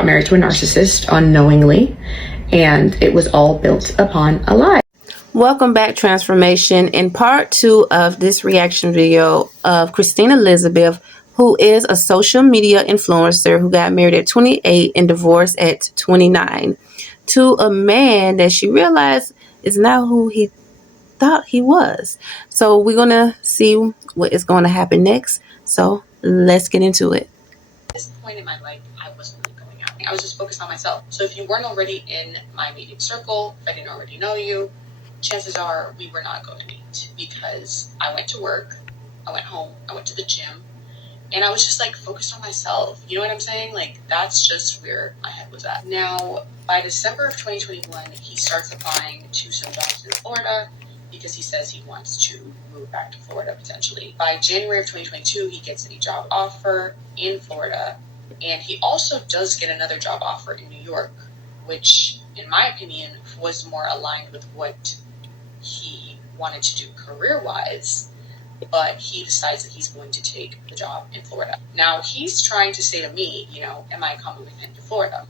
got married to a narcissist unknowingly, and it was all built upon a lie. Welcome back, Transformation. In part 2 of this reaction video of Christina Elizabeth, who is a social media influencer who got married at 28 and divorced at 29 to a man that she realized is not who he thought he was. So we're going to see what is going to happen next. So let's get into it. At this point in my life, I wasn't really going out. I was just focused on myself. So if you weren't already in my immediate circle, if I didn't already know you, chances are we were not going to meet, because I went to work, I went home, I went to the gym, and I was just like focused on myself. You know what I'm saying? Like, that's just where my head was at. Now, by December of 2021, he starts applying to some jobs in Florida because he says he wants to move back to Florida potentially. By January of 2022, he gets a job offer in Florida, and he also does get another job offer in New York, which, in my opinion, was more aligned with what he wanted to do career-wise, but he decides that he's going to take the job in Florida. Now, he's trying to say to me, you know, am I coming with him to Florida?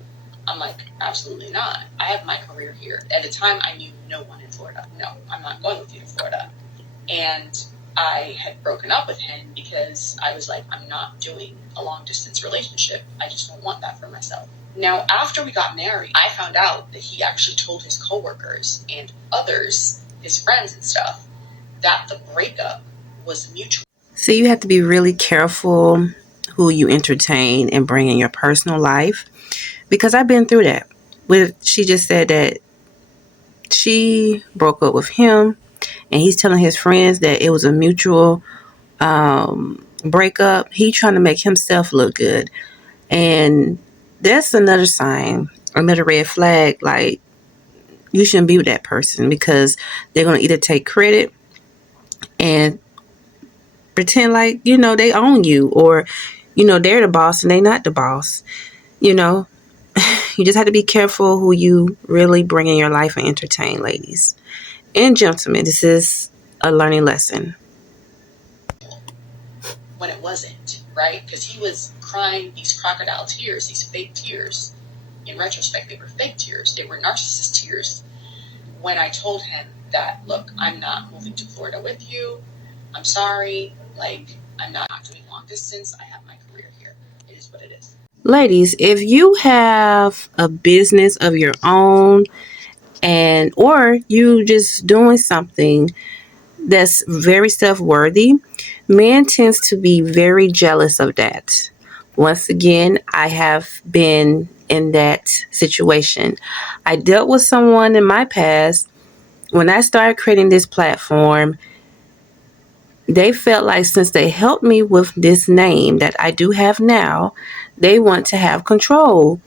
I'm like, absolutely not. I have my career here. At the time, I knew no one in Florida. No, I'm not going with you to Florida. And I had broken up with him because I was like, I'm not doing a long-distance relationship. I just don't want that for myself. Now, after we got married, I found out that he actually told his coworkers and others, his friends and stuff, that the breakup was mutual. So you have to be really careful who you entertain and bring in your personal life, because I've been through that. She just said that she broke up with him, and he's telling his friends that it was a mutual breakup. He trying to make himself look good, and that's another sign, another red flag. Like, you shouldn't be with that person, because they're going to either take credit and pretend like, you know, they own you, or, you know, they're the boss and they not the boss. You know, you just have to be careful who you really bring in your life and entertain, ladies and gentlemen. This is a learning lesson. When it wasn't, right? Because he was crying these crocodile tears, these fake tears. In retrospect, they were fake tears. They were narcissist tears. When I told him that, look, I'm not moving to Florida with you. I'm sorry. Like, I'm not doing long distance. I have my career here. It is what it is. Ladies, if you have a business of your own, and or you just doing something that's very self-worthy, man tends to be very jealous of that. Once again, I have been in that situation. I dealt with someone in my past. When I started creating this platform, they felt like, since they helped me with this name that I do have now, they want to have control.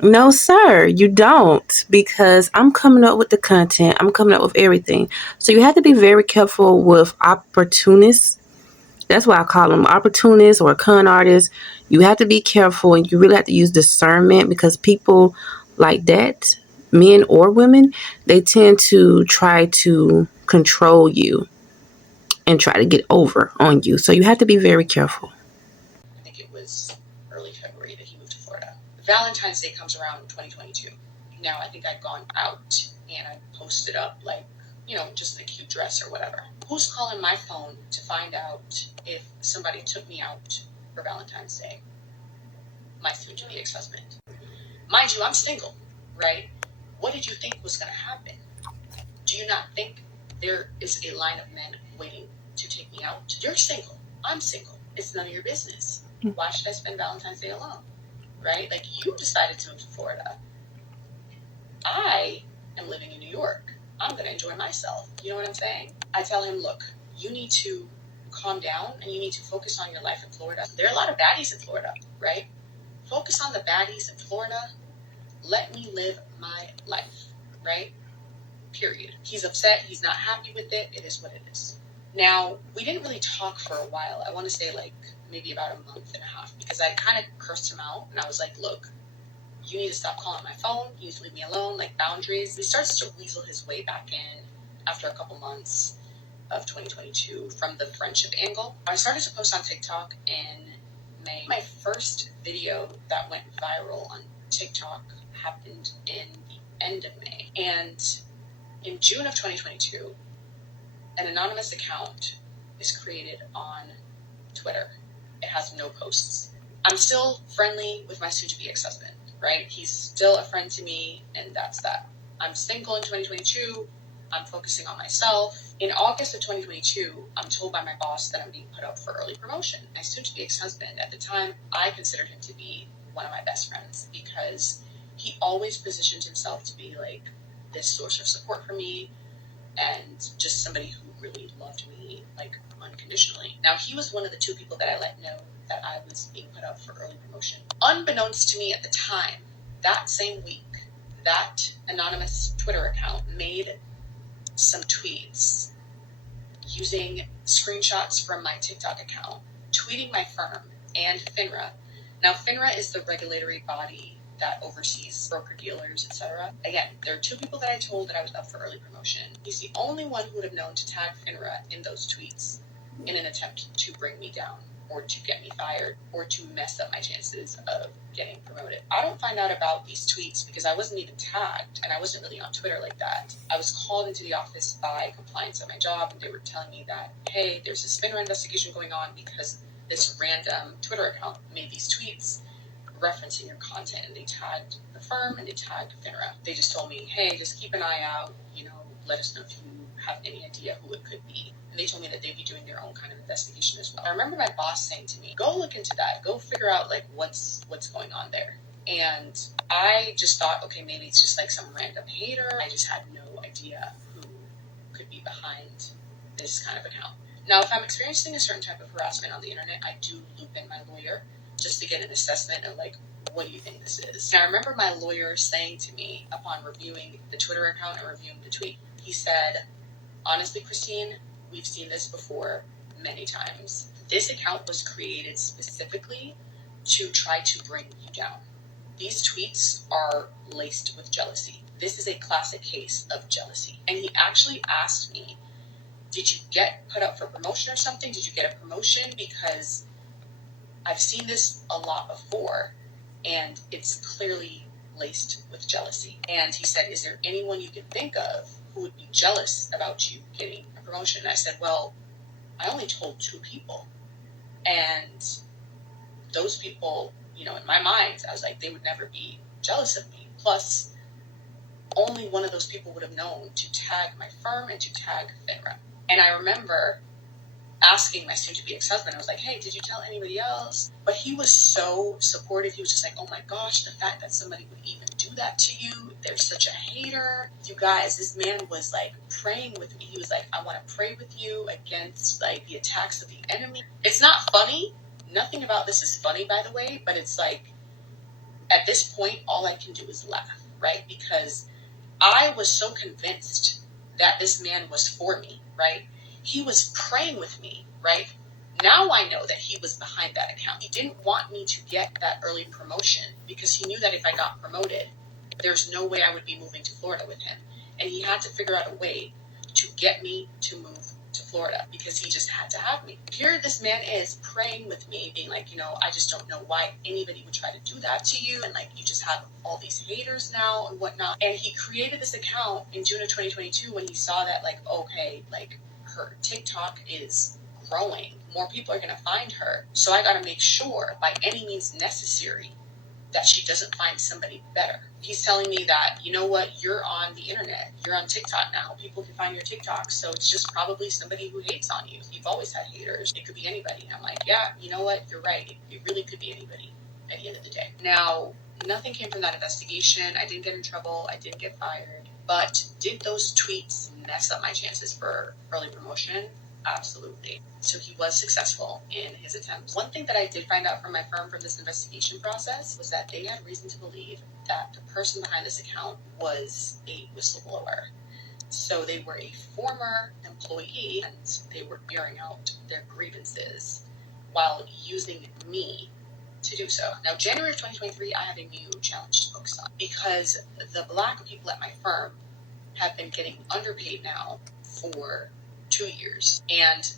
No, sir, you don't, because I'm coming up with the content. I'm coming up with everything. So you have to be very careful with opportunists. That's why I call them opportunists or con artists. You have to be careful, and you really have to use discernment, because people like that, men or women, they tend to try to control you and try to get over on you. So you have to be very careful. I think it was early February that he moved to Florida. Valentine's Day comes around in 2022. Now, I think I'd gone out and I posted up, like, you know, just in a cute dress or whatever. Who's calling my phone to find out if somebody took me out for Valentine's Day? My soon-to-be ex-husband. Mind you, I'm single, right? What did you think was going to happen? Do you not think there is a line of men waiting to take me out? You're single. I'm single. It's none of your business. Why should I spend Valentine's Day alone? Right? Like, you decided to move to Florida. I am living in New York. I'm going to enjoy myself. You know what I'm saying? I tell him, look, you need to calm down and you need to focus on your life in Florida. There are a lot of baddies in Florida, right? Focus on the baddies in Florida. Let me live my life, right? Period. He's upset. He's not happy with it. It is what it is. Now, we didn't really talk for a while. I want to say like maybe about a month and a half, because I kind of cursed him out and I was like, look, you need to stop calling my phone. You need to leave me alone, like boundaries. He starts to weasel his way back in after a couple months of 2022 from the friendship angle. I started to post on TikTok in May. My first video that went viral on TikTok happened in the end of May. And in June of 2022, an anonymous account is created on Twitter. It has no posts. I'm still friendly with my soon-to-be ex-husband, right? He's still a friend to me, and that's that. I'm single in 2022. I'm focusing on myself. In August of 2022, I'm told by my boss that I'm being put up for early promotion. My soon-to-be ex-husband, at the time, I considered him to be one of my best friends because he always positioned himself to be like this source of support for me and just somebody who really loved me like unconditionally. Now, he was one of the two people that I let know that I was being put up for early promotion. Unbeknownst to me at the time, that same week, that anonymous Twitter account made some tweets using screenshots from my TikTok account, tweeting my firm and FINRA. Now, FINRA is the regulatory body that oversees broker-dealers, etc. Again, there are two people that I told that I was up for early promotion. He's the only one who would have known to tag FINRA in those tweets in an attempt to bring me down or to get me fired or to mess up my chances of getting promoted. I don't find out about these tweets because I wasn't even tagged and I wasn't really on Twitter like that. I was called into the office by compliance at my job and they were telling me that, hey, there's this FINRA investigation going on because this random Twitter account made these tweets referencing your content, and they tagged the firm and they tagged FINRA. They just told me, hey, just keep an eye out, let us know if you have any idea who it could be. And they told me that they'd be doing their own kind of investigation as well. I remember my boss saying to me, go look into that, go figure out like what's going on there. And I just thought, okay, maybe it's just like some random hater. I just had no idea who could be behind this kind of account. Now, if I'm experiencing a certain type of harassment on the internet, I do loop in my lawyer just to get an assessment of like, what do you think this is? And I remember my lawyer saying to me upon reviewing the Twitter account and reviewing the tweet, he said, honestly, Christine, we've seen this before many times. This account was created specifically to try to bring you down. These tweets are laced with jealousy. This is a classic case of jealousy. And he actually asked me, did you get put up for promotion or something? Did you get a promotion? Because I've seen this a lot before, and it's clearly laced with jealousy. And he said, is there anyone you can think of who would be jealous about you getting a promotion? And I said, well, I only told 2 people. And those people, in my mind, I was like, they would never be jealous of me. Plus, only one of those people would have known to tag my firm and to tag FINRA. And I remember asking my soon-to-be ex-husband, I was like, hey, did you tell anybody else? But he was so supportive. He was just like, oh my gosh, the fact that somebody would even do that to you, they're such a hater. You guys, this man was like praying with me. He was like, I want to pray with you against like the attacks of the enemy. It's not funny. Nothing about this is funny, by the way, but it's like, at this point, all I can do is laugh, right? Because I was so convinced that this man was for me, right? He was praying with me, right? Now I know that he was behind that account. He didn't want me to get that early promotion because he knew that if I got promoted, there's no way I would be moving to Florida with him. And he had to figure out a way to get me to move to Florida because he just had to have me. Here this man is praying with me, being like, I just don't know why anybody would try to do that to you. And like, you just have all these haters now and whatnot. And he created this account in June of 2022 when he saw that like, okay, like, her TikTok is growing. More people are going to find her. So I got to make sure by any means necessary that she doesn't find somebody better. He's telling me that, you know what, you're on the internet. You're on TikTok now. People can find your TikTok. So it's just probably somebody who hates on you. You've always had haters. It could be anybody. And I'm like, yeah, you know what, you're right. It really could be anybody at the end of the day. Now, nothing came from that investigation. I didn't get in trouble. I didn't get fired. But did those tweets mess up my chances for early promotion? Absolutely. So he was successful in his attempts. One thing that I did find out from my firm from this investigation process was that they had reason to believe that the person behind this account was a whistleblower. So they were a former employee and they were airing out their grievances while using me to do so. Now, January of 2023, I have a new challenge to focus on because the Black people at my firm have been getting underpaid now for 2 years. And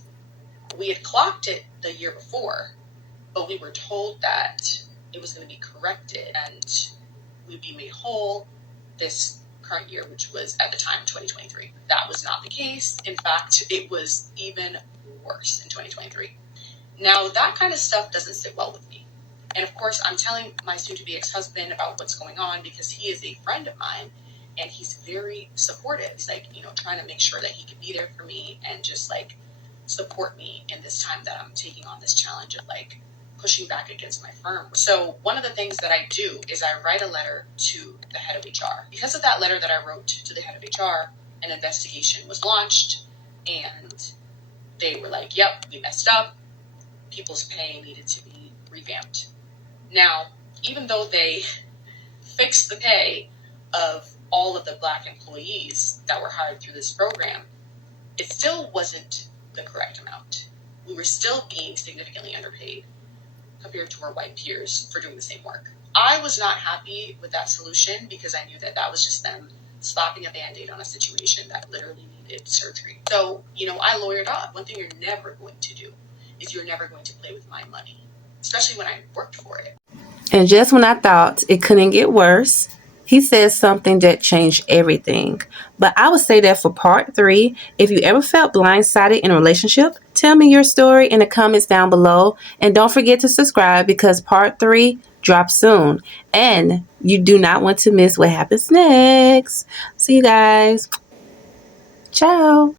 we had clocked it the year before, but we were told that it was going to be corrected. And we'd be made whole this current year, which was at the time 2023. That was not the case. In fact, it was even worse in 2023. Now, that kind of stuff doesn't sit well with me. And of course, I'm telling my soon-to-be ex-husband about what's going on because he is a friend of mine and he's very supportive. He's like, trying to make sure that he can be there for me and just like support me in this time that I'm taking on this challenge of like pushing back against my firm. So one of the things that I do is I write a letter to the head of HR. Because of that letter that I wrote to the head of HR, an investigation was launched and they were like, yep, we messed up. People's pay needed to be revamped. Now, even though they fixed the pay of all of the Black employees that were hired through this program, it still wasn't the correct amount. We were still being significantly underpaid compared to our white peers for doing the same work. I was not happy with that solution because I knew that that was just them slapping a Band-Aid on a situation that literally needed surgery. So, I lawyered up. One thing you're never going to do is you're never going to play with my money, especially when I worked for it. And just when I thought it couldn't get worse, he says something that changed everything. But I would say that for part 3, if you ever felt blindsided in a relationship, tell me your story in the comments down below. And don't forget to subscribe because part 3 drops soon. And you do not want to miss what happens next. See you guys. Ciao.